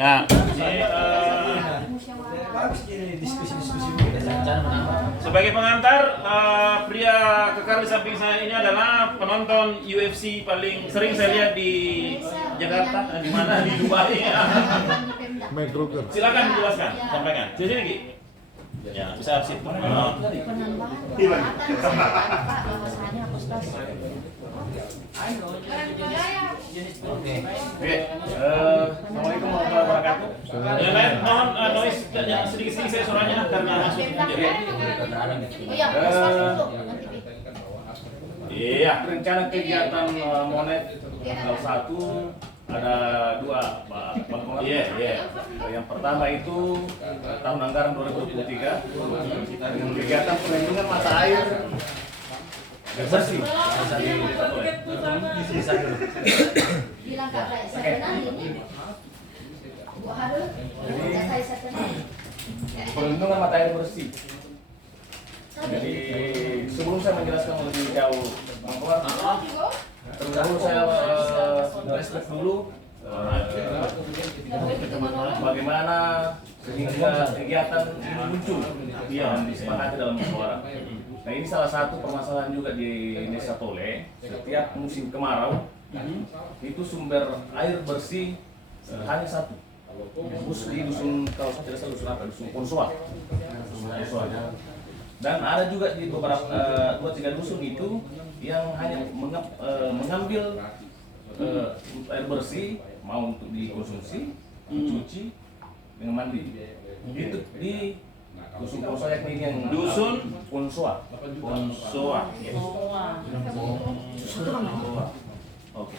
Ya, sebagai pengantar, pria kekar di samping saya ini adalah penonton UFC paling sering saya lihat di Jakarta, di mana di Dubai. Silakan dijelaskan, sampaikan. Sini Ki. Ya, bisa sip. Oke, assalamualaikum warahmatullahi wabarakatuh. Yang lain mohon noise sedikit saya suaranya karena masuk. Iya, rencana kegiatan Monet tanggal 1 ada 2, Pak Bang. Iya. Yang pertama itu tahun anggaran 2023 dengan kegiatan perlindungan mata air bersih. Perlindungan mata air bersih. Jadi sebelum saya menjelaskan lebih jauh, Bang Kowar, terlebih dahulu saya respect dulu bagaimana sehingga kegiatan ini muncul dan disepakati dalam musyawarah. Nah, ini salah satu permasalahan juga di Desa Tole. Setiap musim kemarau itu sumber air bersih hanya satu. Di dusun, kalau saya tidak salah dusun apa? Dusun Ponsoa. Dan ada juga di beberapa 2-3 dusun itu yang hanya mengambil air bersih mau untuk dikonsumsi, dicuci, dengan mandi. Itu di dusun Ponsoa, yakni yang dusun Ponsoa. Oke.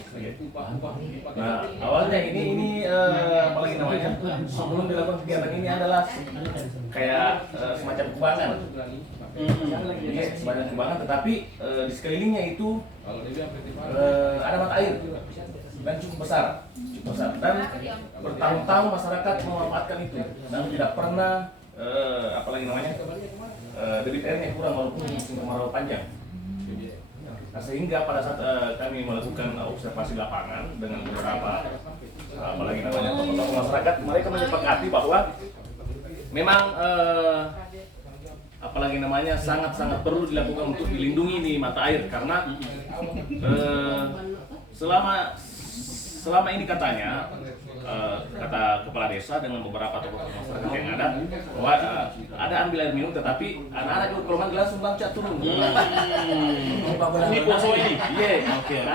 Nah, awalnya ini apalagi namanya, sebelum dilakukan kegiatan ini adalah kayak semacam kubangan. Semacam kubangan, tetapi di sekelilingnya itu ada mata air dan cukup besar. Dan bertahun-tahun masyarakat memanfaatkan itu dan tidak pernah apalagi namanya debit airnya kurang walaupun musim kemarau panjang. Nah, sehingga pada saat kami melakukan observasi lapangan dengan beberapa apalagi namanya tokoh-tokoh masyarakat, mereka menyepakati bahwa memang apalagi namanya sangat-sangat perlu dilakukan untuk dilindungi nih mata air karena selama ini katanya kata kepala desa dengan beberapa tokoh masyarakat yang ada bahwa ada ambil air minum tetapi anak-anak juga kalau mandi langsung loncat turun. Ini Ponsoa ini. Iya. Oke.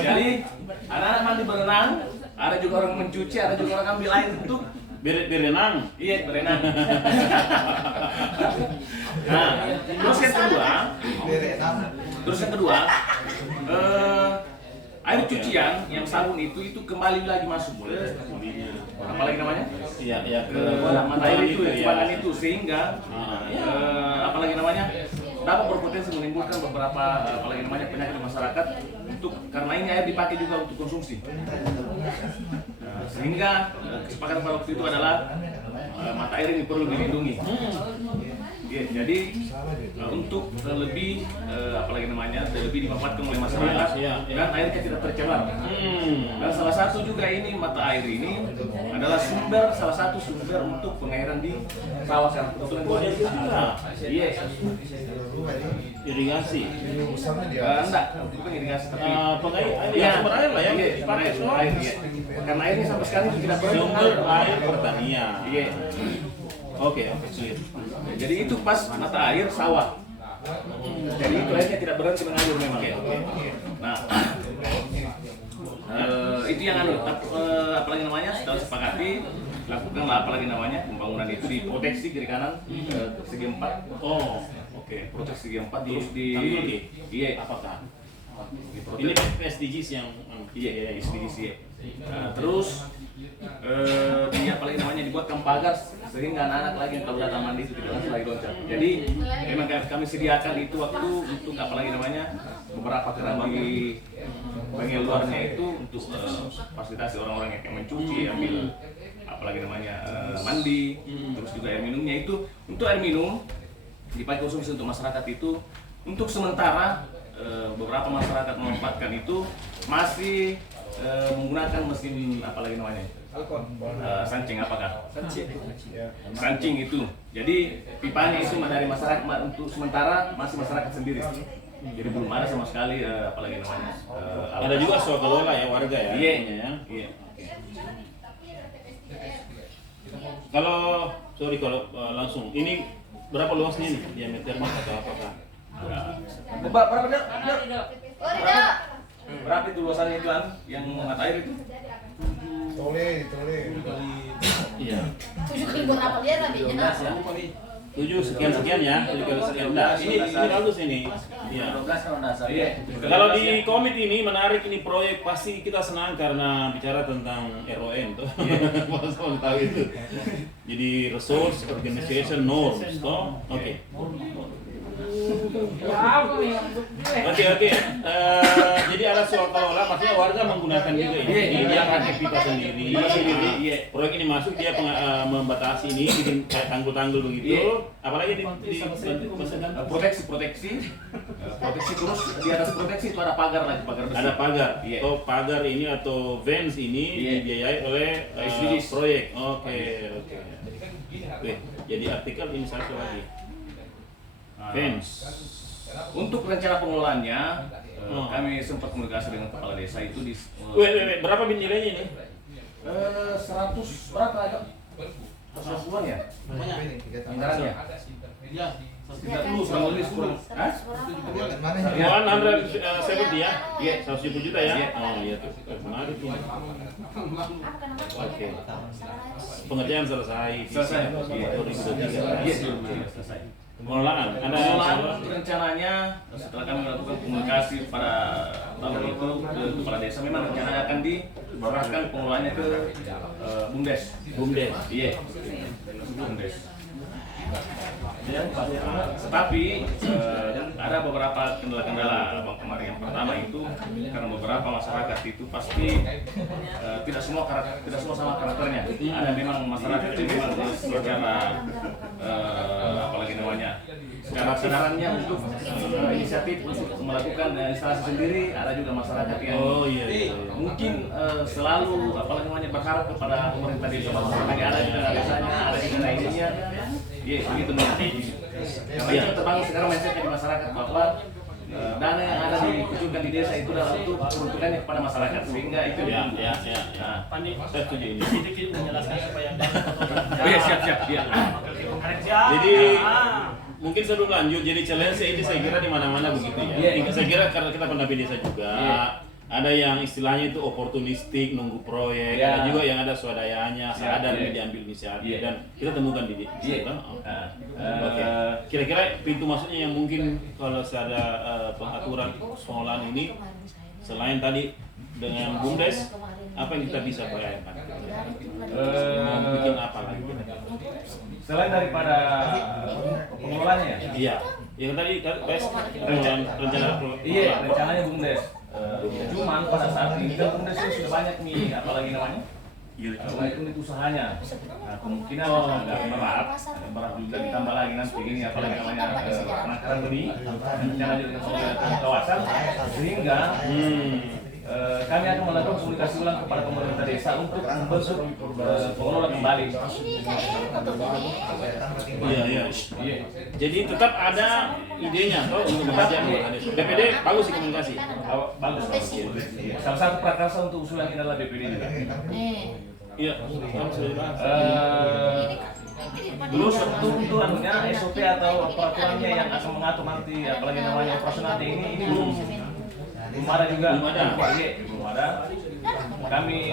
Jadi anak-anak mandi berenang, ada juga orang mencuci, ada juga orang ambil air untuk berenang. Iya, berenang. Nah, terus yang kedua, air cucian yang sabun itu kembali lagi masuk apalagi namanya? Iya, ke mata air itu kubangan itu sehingga apalagi namanya dapat berpotensi menimbulkan beberapa apalagi namanya penyakit masyarakat karena ini air dipakai juga untuk konsumsi. Sehingga kesepakatan pada waktu itu adalah mata air ini perlu dilindungi. Jadi untuk lebih apalagi namanya lebih dimanfaatkan oleh masyarakat dan airnya tidak tercemar. Dan salah satu juga ini mata air ini adalah salah satu sumber untuk pengairan di kawasan perkebunan. Iya. Irigasi. Enggak, bukan irigasi tapi sumber air lah ya. Dipakai semua air. Karena airnya sampai sekarang tidak sumber air pertanian. Iya. Oke, sulit. Jadi itu pas mata air sawah. Jadi itu airnya tidak berhenti mengalir memang. Nah, itu yang apalagi namanya setelah sepakati lakukanlah apalagi namanya pembangunan itu diproteksi kiri kanan segi 4. Oh, oke. Proteksi segi 4 terus di iya apakah? Ini SDGs yang iya SDGs ya. Terus apalagi namanya dibuatkan pagar sehingga anak-anak lagi yang kalau datang mandi itu tidak langsung lagi loncat. Jadi memang kami sediakan itu waktu untuk apalagi namanya beberapa keran di bagian luarnya itu untuk fasilitasi orang-orang yang mencuci, ambil apalagi namanya mandi, terus juga air minumnya itu untuk air minum dipakai konsumsi untuk masyarakat itu untuk sementara beberapa masyarakat memanfaatkan itu masih menggunakan mesin apalagi namanya Sancing apakah? Sancing itu. Jadi pipanya itu dari masyarakat untuk sementara masih masyarakat sendiri. Jadi belum ada sama sekali apalagi namanya. Ada juga swakalola ya warga ya. Iya. Ya. Iya. Kalau langsung ini berapa luasnya nih diameternya atau apakah? Berapa berapa itu luasannya itu yang mata air itu? Tole. Iya. 7 kali berapa lihat abinya? 7 sekian ya, 7 kali sekian. Nah, ini bagus ini. Iya. 12 kalau dasar. Iya. Kalau di komit ini menarik ini proyek pasti kita senang karena bicara tentang RON tuh. Mau tahu itu. Jadi resource organization norms toh. Oke. Oke. Jadi ada swakalola, maksudnya warga menggunakan juga ini. Ini dia pakai pipa sendiri. Iya. Proyek ini masuk dia membatasi ini, bikin kayak tanggul-tanggul begitu. Apalagi di proteksi terus di atas proteksi itu ada pagar lagi, pagar besi. ada pagar. Iya. Atau pagar ini atau fence ini dibiayai oleh proyek. Oke. Jadi artikel ini satu lagi. Fence. Untuk rencana pengelolaannya kami sempat komunikasi dengan kepala desa itu di Berapa nilainya ini? 100 berapa agak? 100-an ya? Anggarannya? Iya. Tidak dulu kurang lebih kurang. Hah? 170 ya? Iya. 170 juta ya? Oh iya tuh. Menarik ini. Oke. Pengerjaan selesai. Selesai. Iya. 2023. Iya, selesai. Pengelolaan. Pengelolaan rencananya setelah kami melakukan komunikasi pada tahun itu ke kepala desa, memang rencananya akan diserahkan pengelolaannya ke BUMDes. Iya. BUMDes. Tetapi ada beberapa kendala-kendala Bang kemarin. Yang pertama itu karena beberapa masyarakat itu pasti tidak semua sama karakternya. Ada memang masyarakat yang memang secara apalagi namanya secara kesadarannya untuk inisiatif untuk melakukan instalasi sendiri. Ada juga masyarakat yang mungkin selalu apalagi namanya berharap kepada pemerintah desa. Ada juga desanya, ada juga ininya. Iya, begitu nanti. Karena itu terbangun sekarang mindsetnya di masyarakat bahwa dana yang ada dikucurkan di desa itu adalah untuk peruntukannya kepada masyarakat, sehingga itu Ya. Pandi, Saya setuju ini. sedikit menjelaskan supaya Iya, siap. Iya. Jadi mungkin sebelum lanjut, jadi challenge ini saya kira di mana-mana begitu ya. Saya kira karena kita pendamping desa juga. Ada yang istilahnya itu oportunistik, nunggu proyek, ada juga yang ada swadayanya, sadar ini diambil inisiatif dan kita temukan di situ. Oke. Kira-kira pintu masuknya yang mungkin kalau ada pengaturan pengelolaan ini selain tadi dengan BUMDes, apa yang kita bisa bayangkan? Mau bikin apa lagi? Selain daripada pengelolaannya ya? Iya. Yang tadi rencana Iya, rencananya BUMDes. Cuman pada saat ini kan BUMDes sudah banyak nih, apalagi namanya? Unit usahanya. Nah, kemungkinan agak berat juga ditambah lagi nanti ini apalagi namanya penangkaran benih, rencana juga dengan kawasan, sehingga kami akan melakukan komunikasi ulang kepada pemerintah desa untuk membentuk pengelola kembali. Iya. Jadi tetap ada idenya toh untuk mengajar DPD bagus sih komunikasi. Bagus. Salah satu prakarsa untuk usulan ini adalah DPD juga. Iya. Belum tentu anunya SOP atau peraturannya yang akan mengatur nanti apalagi namanya operasional ini belum ada juga. Belum ada. Kami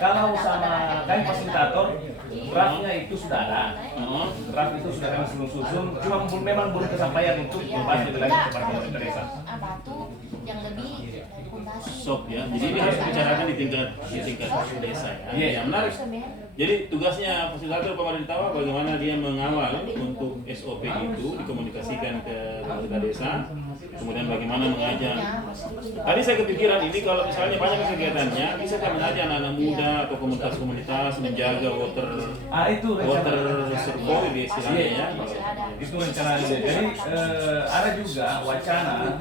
kalau sama kami fasilitator draftnya itu sudah ada. Draft itu sudah kami susun, cuma memang belum kesampaian untuk membahas lebih lanjut kepada pemerintah desa. Yang lebih Sob ya. Jadi ini harus dibicarakan di tingkat desa ya. Iya, yang menarik. Jadi tugasnya fasilitator pemerintah bagaimana dia mengawal untuk SOP itu dikomunikasikan ke pemerintah desa, kemudian bagaimana mengajak. Tadi saya kepikiran ini kalau misalnya banyak kegiatannya, bisa kan mengajak anak-anak muda atau komunitas-komunitas menjaga water survey istilahnya ya. Itu rencananya. Jadi ada juga wacana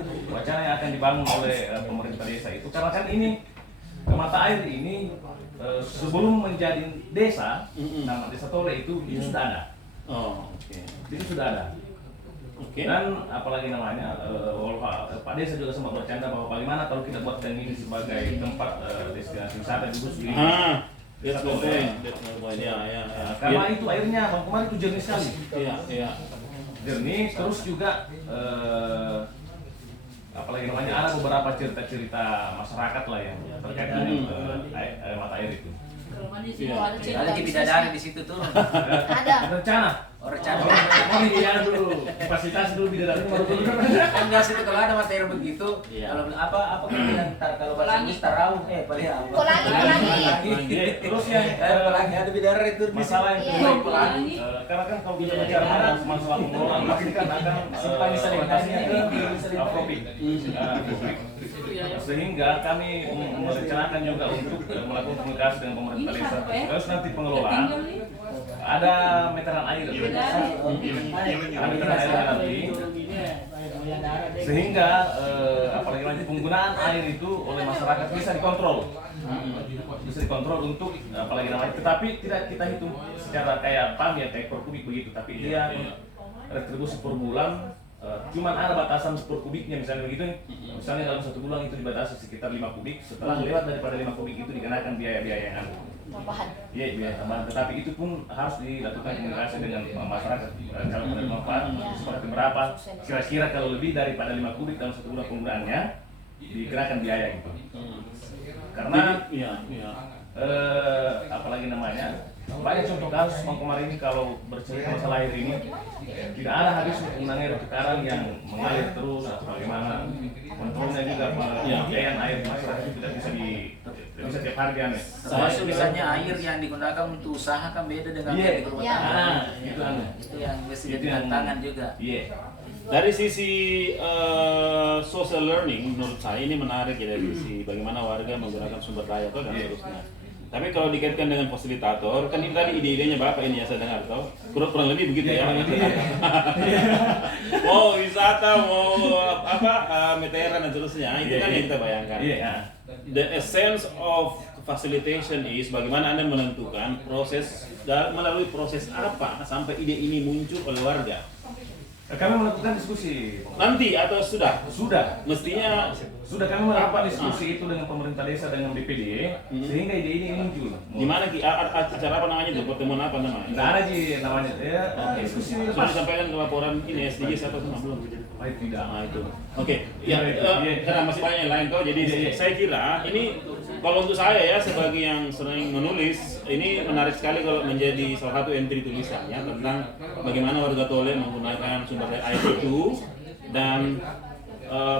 yang akan dibangun oleh pemerintah desa itu karena kan ini mata air ini sebelum menjadi desa, nama desa Tole itu sudah ada. Oh, oke. Itu sudah ada. Oke. Dan apalagi namanya, Pak Desa juga sempat bercanda bahwa bagaimana kalau kita buatkan ini sebagai tempat destinasi wisata juga sendiri. That's the point. Ya. Karena itu airnya Bang Komar itu jernih sekali. Iya. Jernih, terus juga apalagi namanya ada beberapa cerita-cerita masyarakat lah yang terkait dengan mata air itu. Kalau mandi sih Iya. kalau ada cerita Ada bidadari di situ tuh. Ada. Rencana. Rencana. Oh iya dulu, kapasitas dulu bidadari baru dulu. Kan nggak situ kalau ada materi begitu. Iya. Kalau apa kan bilang kalau bahasa Inggris tarau paling apa? Pelangi. Terus yang Pelangi ada bidadari itu. masalah yang Iya. kedua pelangi. Karena kan kalau kita bicara masalah pengelolaan pasti kan akan Simpan di salinan profit. Sehingga kami merencanakan juga untuk melakukan komunikasi dengan pemerintah desa. Terus nanti pengelolaan ada meteran air. Ada meteran air nanti. Sehingga apalagi nanti penggunaan air itu oleh masyarakat bisa dikontrol. Bisa dikontrol untuk apalagi namanya, tetapi tidak kita hitung secara kayak PAM ya, kayak per kubik begitu, tapi dia retribusi per bulan. Cuman ada batasan per kubiknya misalnya begitu, misalnya dalam 1 bulan itu dibatasi sekitar 5 kubik, setelah lewat daripada 5 kubik itu dikenakan biaya-biaya yang ada. Tambahan. Iya, biaya tambahan, tetapi itu pun harus dilakukan komunikasi dengan masyarakat calon penerima manfaat seperti berapa kira-kira kalau lebih daripada 5 kubik dalam 1 bulan penggunaannya dikenakan biaya gitu. Karena apalagi namanya, banyak contoh kasus Bang Komar ini kalau bercerita masalah air ini tidak ada habis penggunaan air sekarang yang mengalir terus atau bagaimana, kontrolnya juga pemakaian air masyarakat itu tidak bisa tiap hari kan. Termasuk misalnya air yang digunakan untuk usaha kan beda dengan Iya. air di rumah tangga. Itu Itu yang mesti jadi tantangan juga. Iya. Dari sisi social learning, menurut saya ini menarik ya, dari sisi bagaimana warga menggunakan sumber daya dan seterusnya. Tapi kalau dikaitkan dengan fasilitator, kan ini tadi ide-idenya Bapak ini ya saya dengar toh. Kurang lebih begitu ya. Mau wisata, mau meteran dan seterusnya, itu kan yang kita bayangkan. Iya. The essence of facilitation is bagaimana Anda menentukan proses melalui proses apa sampai ide ini muncul oleh warga. Kami melakukan diskusi. Nanti atau sudah? Sudah. Mestinya Sudah kami melakukan diskusi itu dengan pemerintah desa, dengan BPD, sehingga ide ini muncul. di mana acara apa namanya itu? Pertemuan apa namanya? Tidak ada sih namanya. Ya, diskusi Sudah disampaikan ke laporan ini SDGs atau belum? Tidak. Nah itu. Oke. Ya, karena masih banyak yang lain toh. Jadi saya kira ini kalau untuk saya ya sebagai yang sering menulis, ini menarik sekali kalau menjadi salah satu entry tulisannya tentang bagaimana warga Tole menggunakan sumber daya air itu, dan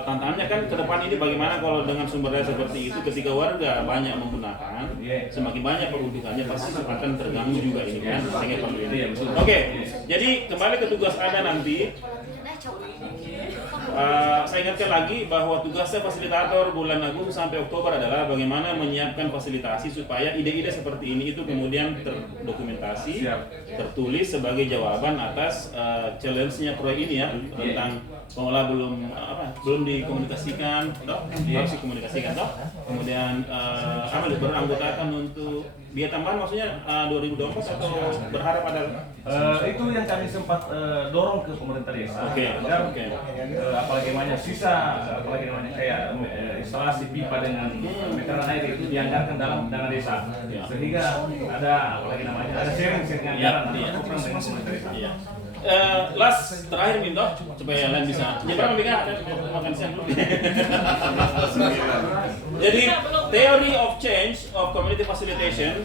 tantangannya kan ke depan ini bagaimana kalau dengan sumber daya seperti itu ketika warga banyak menggunakan, semakin banyak kebutuhannya pasti akan terganggu juga ini kan, sehingga perlu ini. Oke, jadi kembali ke tugas Anda nanti. Saya ingatkan lagi bahwa tugasnya fasilitator bulan Agustus sampai Oktober adalah bagaimana menyiapkan fasilitasi supaya ide-ide seperti ini itu kemudian terdokumentasi, tertulis sebagai jawaban atas challenge-nya proyek ini ya, tentang pengelola belum dikomunikasikan, harus dikomunikasikan toh. Kemudian beranggotakan untuk biaya tambahan, maksudnya 2024 atau berharap ada? Itu yang kami sempat dorong ke pemerintah desa. Agar apalagi namanya sisa, apalagi namanya kayak instalasi pipa dengan meteran air itu dianggarkan dalam dana desa, sehingga ada apalagi namanya ada sharing anggaran dengan pemerintah desa. Last terakhir Minto supaya lain bisa. Jadi berapa Mika? Makan siang dulu. Jadi theory of change of community facilitation,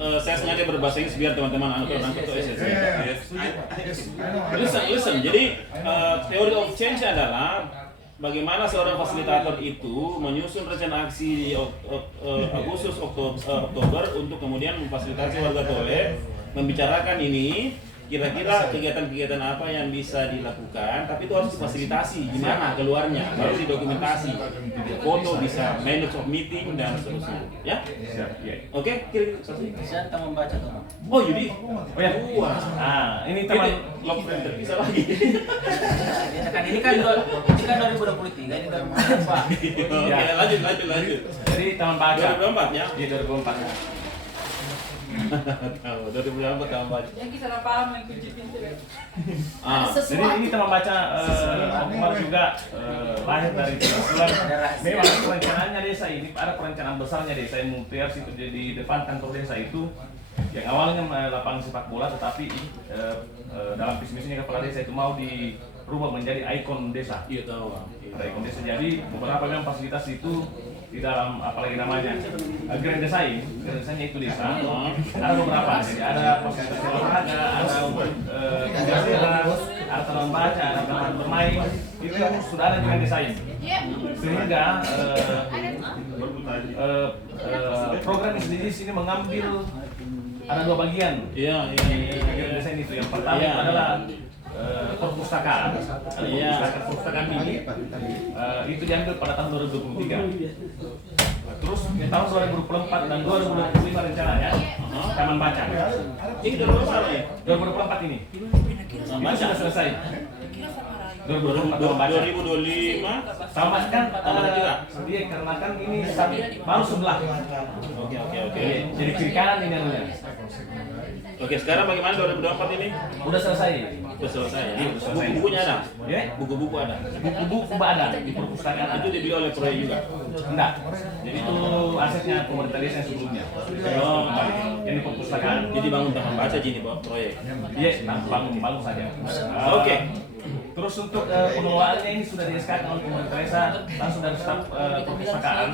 saya sengaja berbahasa Inggris biar teman-teman nangkep tuh esensi. Listen. Jadi theory of change adalah bagaimana seorang fasilitator itu menyusun rencana aksi di Agustus Oktober untuk kemudian memfasilitasi warga Tole membicarakan ini kira-kira kegiatan-kegiatan apa yang bisa dilakukan, tapi itu harus difasilitasi gimana keluarnya, harus didokumentasi, foto, bisa minutes of meeting dan seterusnya, ya. Siap, ya. Oke, kira-kira Saya tak membaca tuh. Oh, Yudi. Oh ya. Wah. Ini Ini teman log friend terpisah lagi. Ini kan 2023, ini 2024. Oke, lanjut. Jadi teman baca. 2024 ya? Iya 2004. Tahu, 2024 tahun baca. Ya kita udah paham yang kunci pintu. Ah, Jadi ini teman baca Omar juga lahir dari kebetulan. Memang perencanaannya desa ini ada perencanaan besarnya desa yang Mutiara itu di depan kantor desa itu yang awalnya lapangan sepak bola, tetapi dalam visi misinya kepala desa itu mau dirubah menjadi ikon desa. iya tahu. Ada ikon desa, jadi beberapa memang fasilitas itu di dalam apalagi namanya Grand Design, Grand Design itu desa. Ada beberapa, jadi ada fasilitas olahraga, ada untuk ada taman baca, ada taman bermain, itu sudah ada di Grand Design. Sehingga program sendiri sini mengambil ada dua bagian. Iya. Grand Design itu yang pertama Iya. itu adalah perpustakaan. Iya. Perpustakaan ini itu diambil pada tahun 2023. Terus di tahun 2024 dan 2025 rencananya taman baca. Ini udah lulus apa ya? 2024 ini. Ini sudah selesai. 2024 taman baca. 2025. Sama kan Taman juga. dia karena kan ini baru sebelah. Oke. Jadi kiri kanan ini anunya. Oke, sekarang bagaimana 2024 ini? Udah selesai. Udah selesai ya? Iya, udah selesai. Buku-bukunya ada? Ya? Buku-buku ada? Buku-buku ada di perpustakaan Itu itu dibeli oleh proyek juga? enggak. Jadi itu asetnya pemerintah desa yang sebelumnya. Oh. Ini perpustakaan. Jadi bangun taman baca jadi proyek? Iya, bangun saja. Oke. Terus untuk pengelolaannya ini sudah di-SK-kan oleh pemerintah desa, langsung dari staf perpustakaan.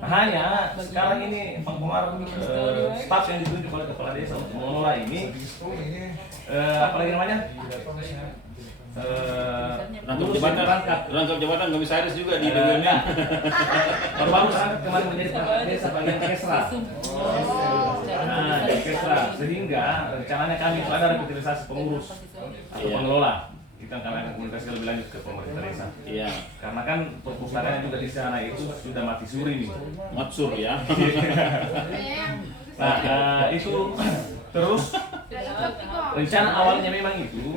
Hanya sekarang ini Bang Komar staf yang ditunjuk oleh kepala desa untuk mengelola ini, apalagi namanya? Rangkap jabatan komisaris juga di enggak. BUMN. Baru kemarin menjadi perangkat desa bagian Kesra. Nah, di Kesra. Sehingga rencananya kami itu ada revitalisasi pengurus atau Iya. pengelola. Kita akan ada komunikasi lebih lanjut ke pemerintah desa. Iya. Karena kan perpustakaan juga di sana itu sudah mati suri nih. Matsur ya. Nah, itu terus rencana awalnya memang itu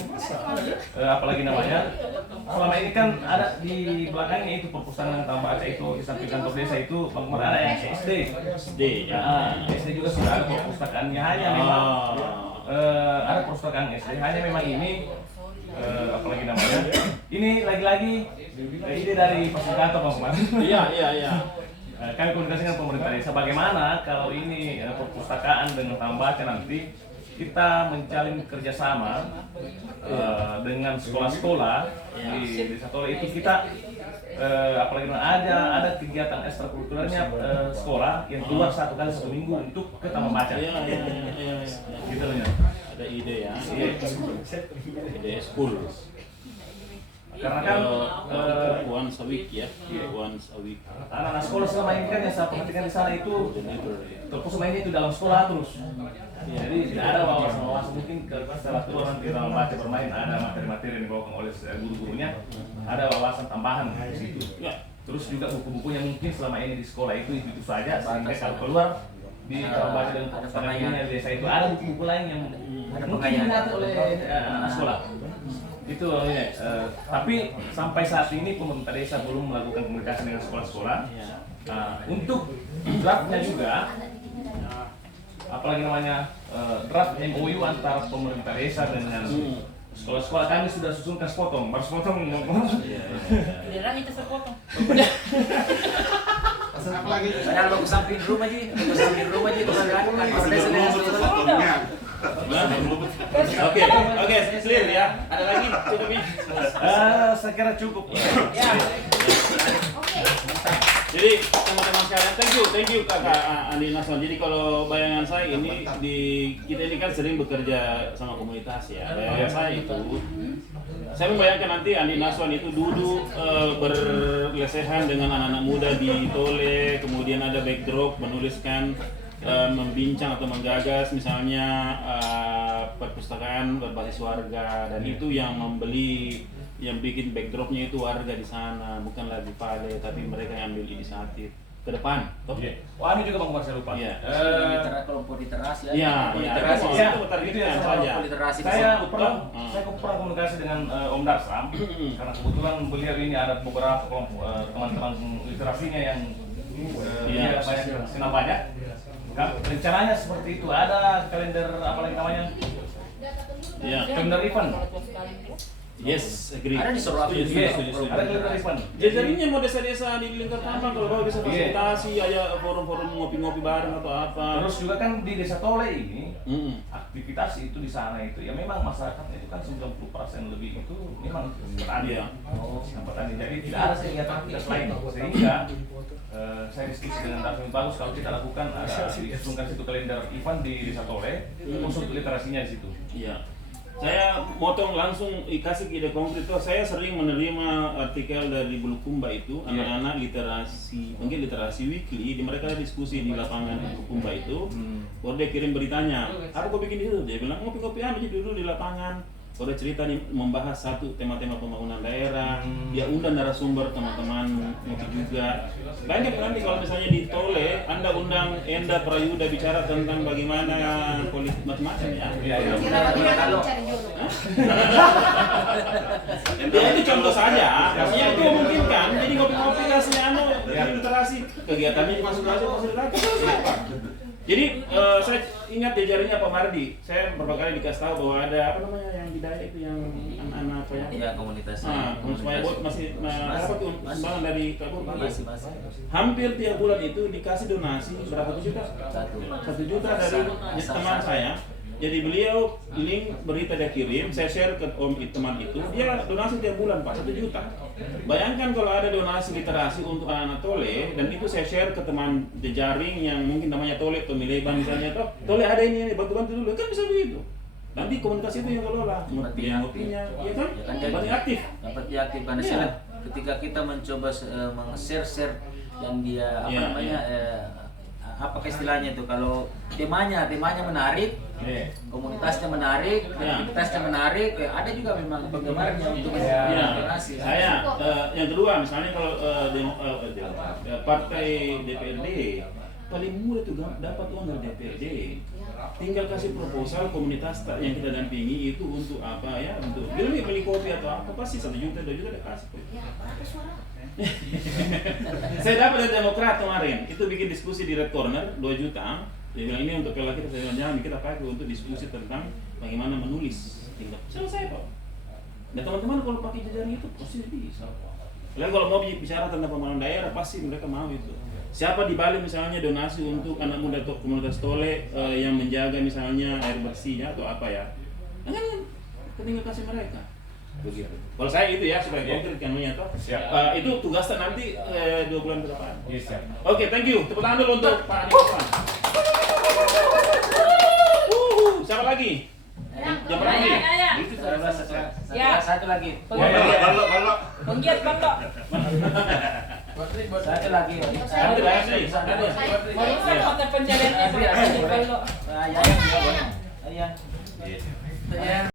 apalagi namanya selama ini kan ada di belakangnya itu perpustakaan tambah baca itu di samping kantor desa itu Bang Komar ada yang SD. SD ya. SD juga sudah ada perpustakaannya, hanya memang ada perpustakaan SD, hanya memang ini apalagi namanya ini lagi-lagi ide dari fasilitator Bang Komar. Iya. Kami komunikasi dengan pemerintah desa bagaimana kalau ini perpustakaan dengan taman baca nanti kita menjalin kerjasama dengan sekolah-sekolah di desa Tole itu kita apalagi ada kegiatan ekstrakurikulernya sekolah yang keluar 1 kali 1 minggu untuk ke taman baca. Iya. Gitu loh ya. Ada ide ya. Iya. Ide school. Karena kan Once a week ya. Once a week. anak-anak sekolah selama ini kan yang saya perhatikan di sana itu terus mainnya itu dalam sekolah terus. Jadi tidak ada wawasan mungkin setelah keluar nanti dalam baca bermain ada materi-materi yang dibawakan oleh guru-gurunya, ada wawasan tambahan di situ. Terus juga buku-bukunya mungkin selama ini di sekolah itu saja, sehingga kalau keluar di dalam baca dan perpustakaan di desa itu ada buku-buku lain yang mungkin diminati oleh anak sekolah. Itu tapi sampai saat ini pemerintah desa belum melakukan komunikasi dengan sekolah-sekolah. Untuk draftnya juga apalagi namanya draft MOU antara pemerintah desa dengan sekolah-sekolah kami sudah susunkan sepotong, baru sepotong. Beneran itu sepotong. Apa lagi? Padahal bagus samping rumah aja, terus kantor desa dengan Oke, clear ya. Ada lagi cukup ya? Saya kira cukup. Jadi teman-teman sekalian, thank you Kakak Andi Naswan. Jadi kalau bayangan saya ini kita ini kan sering bekerja sama komunitas ya. Bayangan saya itu, saya membayangkan nanti Andi Naswan itu duduk berlesehan dengan anak-anak muda di Tole, kemudian ada backdrop menuliskan membincang atau menggagas misalnya perpustakaan berbasis warga, dan itu yang membeli, yang bikin backdropnya itu warga di sana, bukan lagi Vale, tapi mereka yang ambil inisiatif ke depan. Wah, ini juga Bang Umar, saya lupa. Iya. Kelompok literasi ya. Iya, literasi. itu Ya, targetnya itu yang saja. Literasi Saya Betul. pernah komunikasi dengan Om Darsam karena kebetulan beliau ini ada beberapa kelompok teman-teman literasinya yang dia banyak senang banyak. Rencananya seperti itu, ada kalender apa lagi namanya? Iya. Kalender event. Yes, agree. Ada di Solo Setuju, Iya, setuju, setuju. ada kalender event. Jadinya mau desa-desa di lingkar tambang kalau bapak bisa fasilitasi, ada forum-forum ngopi-ngopi bareng atau apa. Terus juga kan di Desa Tole ini Mm-mm. aktivitas itu di sana itu ya memang masyarakatnya itu kan 90% lebih itu memang petani. Iya. Petani. Jadi tidak ada kegiatan aktivitas lain sehingga saya diskusi dengan Darwin bagus kalau kita lakukan ada diusulkan situ kalender event di Desa Tole khusus literasinya di situ. Iya. Saya potong langsung kasih ide konkret tuh. Saya sering menerima artikel dari Bulukumba itu, anak-anak literasi, mungkin literasi weekly, di mereka diskusi di lapangan Bulukumba itu. Baru dia kirim beritanya, apa kau bikin di situ? Dia bilang ngopi-ngopi aja dulu di lapangan. Baru cerita nih membahas satu tema-tema pembangunan daerah. Dia undang narasumber teman-teman ngopi juga. Banyak nanti kalau misalnya di Tole, Anda undang Enda Prayuda bicara tentang bagaimana politik macam-macam ya. Ya itu contoh saja, maksudnya itu memungkinkan. Jadi ngopi-ngopi kasih literasi, kegiatannya masuk aja fasilitasi. Jadi saya ingat jajarannya Pak Mardi. Saya beberapa kali dikasih tahu bahwa ada apa namanya yang di daerah itu yang anak-anak apa ya? Iya, komunitas. Supaya buat masih apa tuh sumbangan dari kabur Masih. hampir tiap bulan itu dikasih donasi berapa juta? 1 juta dari teman saya. Jadi beliau link berita dia kirim, saya share ke teman itu, dia donasi tiap bulan Pak 1 juta. Bayangkan kalau ada donasi literasi untuk anak-anak Tole, dan itu saya share ke teman jejaring yang mungkin namanya Tole atau Mileban misalnya, toh Tole ada ini bantu-bantu dulu, kan bisa begitu. Nanti komunitas itu yang kelola, ngopinya, ya kan? Banyak aktif. Dapat diaktif karena saya ketika kita mencoba meng-share yang dia apa istilahnya itu, kalau temanya menarik, komunitasnya menarik, aktivitasnya menarik, ada juga memang penggemarnya untuk donasi. Saya yang kedua misalnya kalau partai DPRD paling mudah tuh dapat uang dari DPRD. Tinggal kasih proposal komunitas yang kita dampingi itu untuk apa ya, untuk beli kopi atau apa, pasti 1 juta 2 juta udah kasih. Saya dapat dari Demokrat kemarin, itu bikin diskusi di Red Corner 2 juta. Dia bilang ini untuk pela kita, saya bilang jangan, kita pakai untuk diskusi tentang bagaimana menulis. Selesai Pak. Dan teman-teman kalau pakai jejaring itu pasti bisa. Lalu kalau mau bicara tentang pembangunan daerah pasti mereka mau itu. Siapa di Bali misalnya donasi untuk anak muda atau komunitas Tole yang menjaga misalnya air bersihnya atau apa ya, kan tinggal kasih mereka. Begitu. Kalau saya itu ya supaya konkret kan menyatu. Itu tugasnya nanti 2 bulan ke depan. Oke, thank you. Tepuk tangan dulu untuk Pak Adi. Siapa lagi? Jam berapa lagi? Itu satu lagi. Penggiat Banglo. Satu lagi. Satu lagi. Barusan hotel pencariannya di Banglo. Ya.